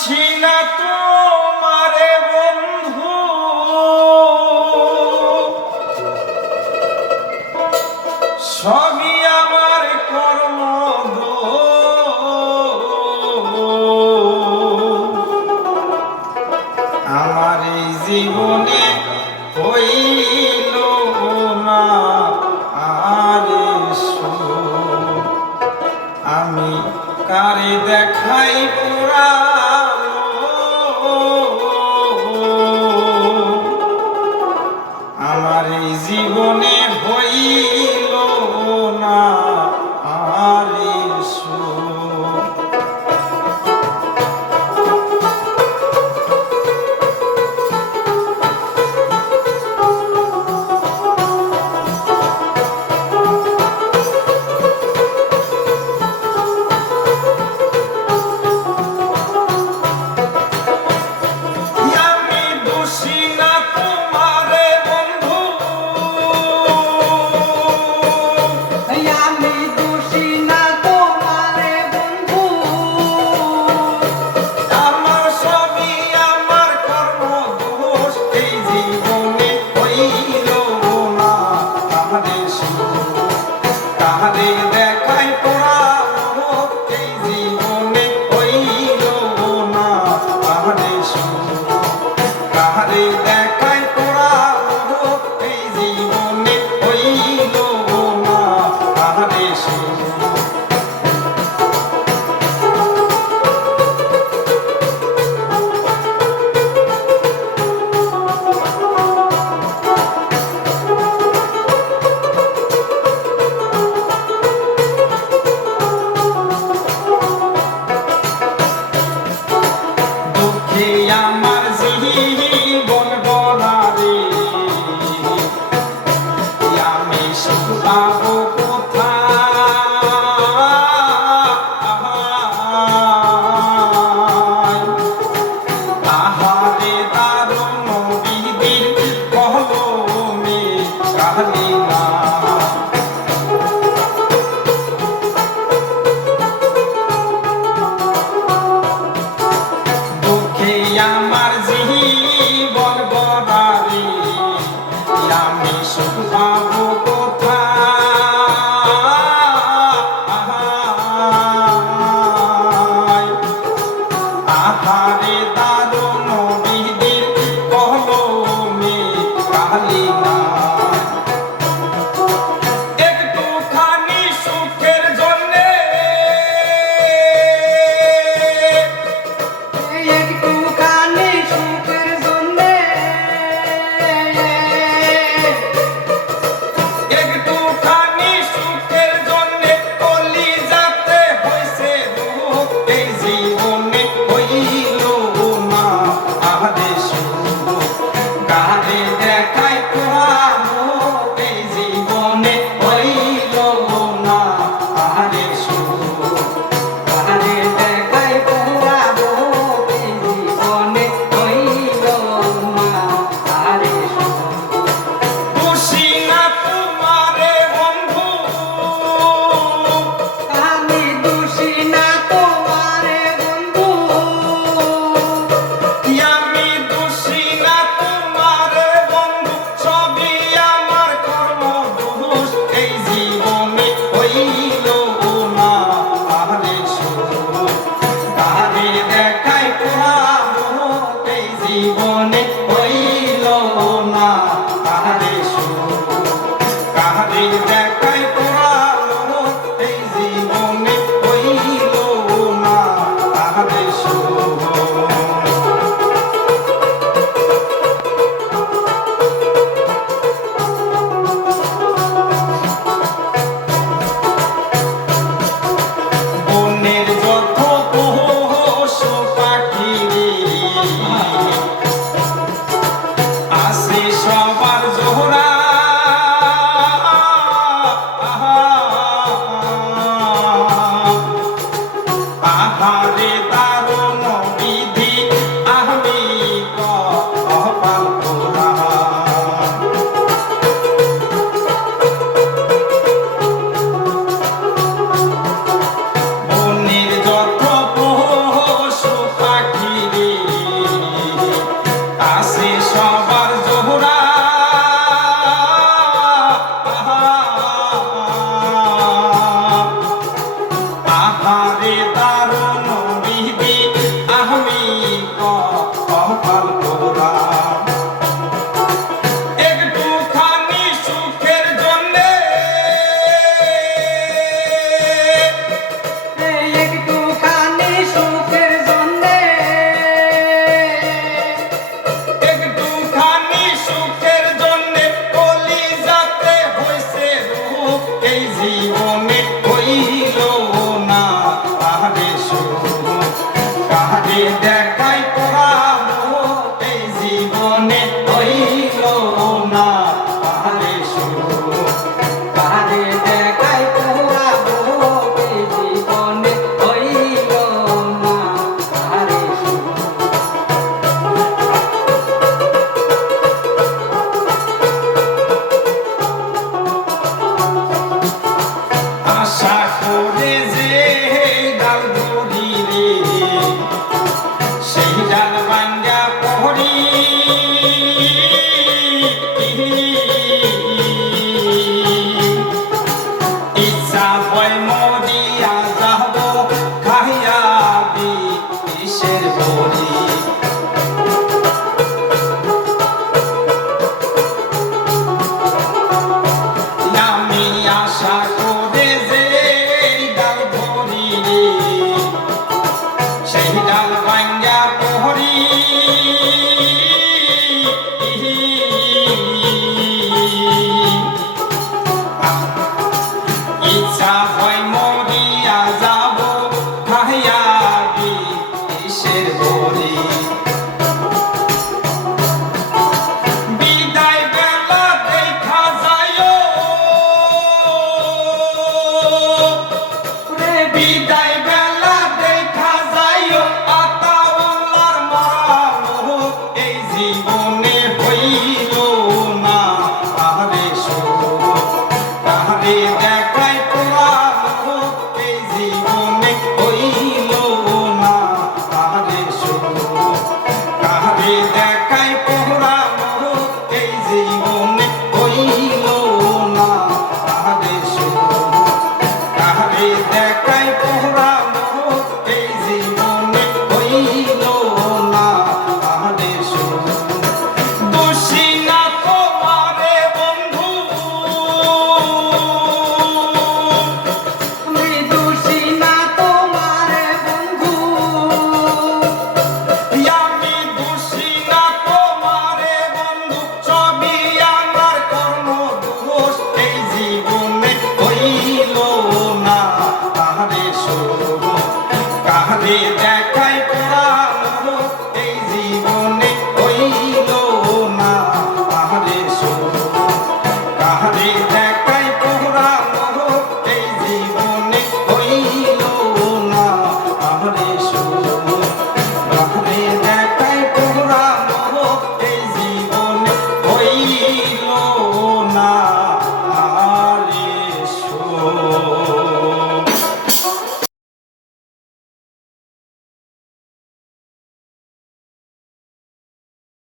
পাচ্ছি না তোমারে বন্ধু। সবই আমার কর্ম আমার এই জীবনে হইল না আরে আমি কারে দেখাই